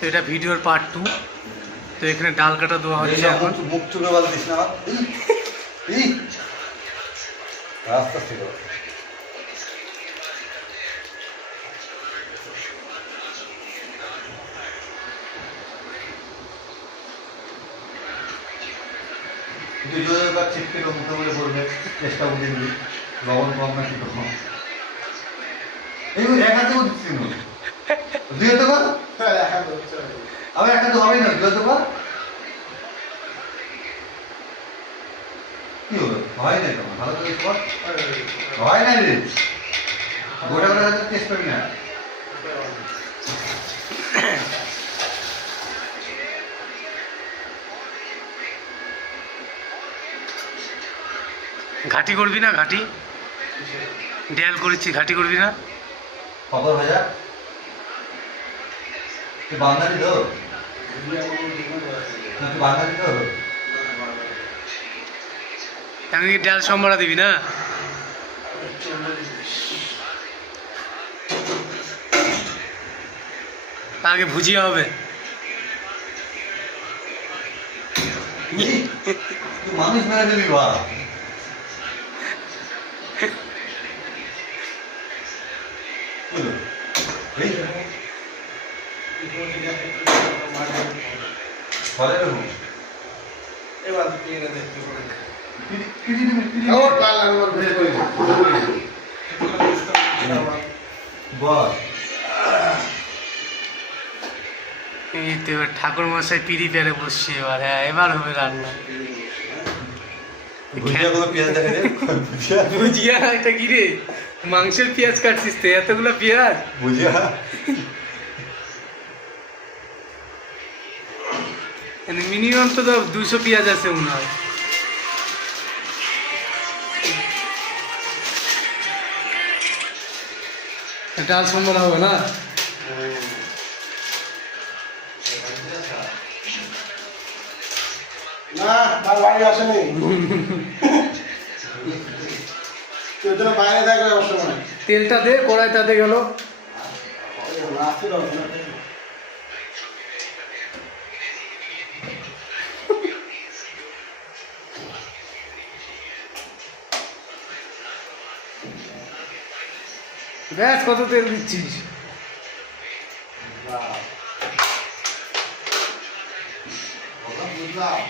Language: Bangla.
তো এটা ভিডিওর পার্ট 2। তো এখানে ডাল কাটা দেওয়া হচ্ছে এখন। মুখ চুপে বল দিস না এই রাস্তা থেকে ঠিক করে মুখে বলে বলবে চেষ্টা করে দিবি লবণ কম না কি কম এইগুলো এক হাতে দিচ্ছি দুই হাতে কর আবার এক হাতে হবেই না দুই হাতে কর কি হলো হয় না তোমার ভালো করে কর হয় না রে গোটা গোটা হাতে টেস্ট করি না ঘাটি করবি না? ঘাটি ডেল করেছি, ঘাটি করবি না? খবর ভাজা তুই বাঙালি তো তুই বাঙালি তো আমি কি ডাল সম্বরা দিবি না? আগে ভুজিয়া হবে। তুই মানুষ মেরে দিবি বা এই তো এবার ঠাকুর মশাই পিড়ি পেরে বসছে। এবার হ্যাঁ, এবার হবে রান্না। ভুজিয়া এটা কি রে? মাংসের পেঁয়াজ কাটছিস তো, এতগুলো পেঁয়াজ? ভুজিয়া মিনিমাম তো 200 পেঁয়াজ আছে মনে হয়। ডাল সম্বর হবে না? না তার বাড়ি আসেনি বাইরে থাকবে অসময়। তেলটা দে, কড়াই তাতে গেল। ব্যাস, কত তেল দিচ্ছিস? বুঝলাম